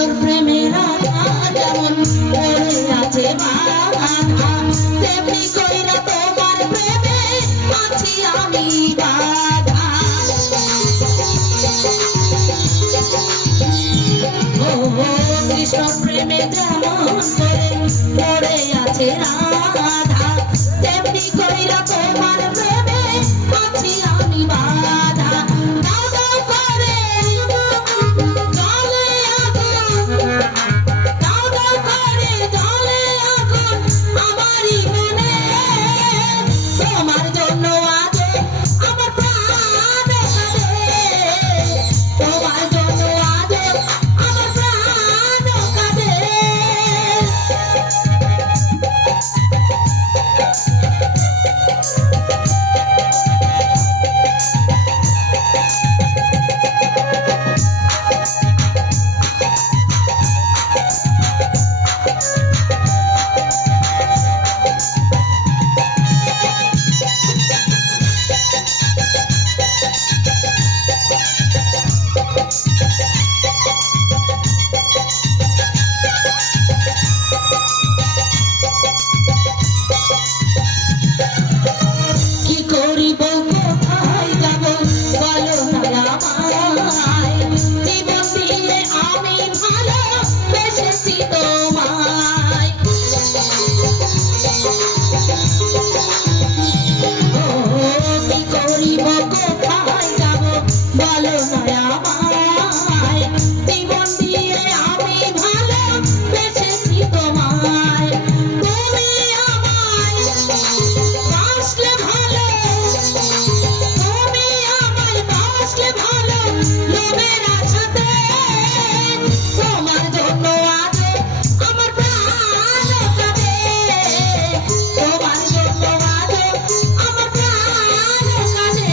কৃষ্ণর প্রেমের রাধা যেমন পড়ে আছে বাধা, তেমনি কইরা তোমার প্রেমে আছি আমি বাধা। ও কৃষ্ণর প্রেমে যেমন করে পড়ে আছে রাধা, তেমনি কইরা তোমার প্রেমে আছি আমি বাধা। দাও দাও করে জলে আগুন, দাও দাও করে জলে আগুন আমারই মনে, তোমার জন্য আজ আমার প্রাণ কাঁদে, তোমার জন্য আজ আমার প্রাণ কাঁদে। কি করিব কোথায় যাব বলো না আমায়, জীবন দিয়ে আমি ভালোবেসেছি তোমায়। ও কি করিব কোথায় যাব বলো না আমায়, জীবন দিয়ে আমি ভালোবেসেছি তোমায়। তুমি আমায় বাসলে ভালো, তুমি আমায় বাসলে ভালো লোভের আছাতে, তোমার জন্য আজ আমার প্রাণ কাঁদে, তোমার জন্য আজ আমার প্রাণ কাঁদে।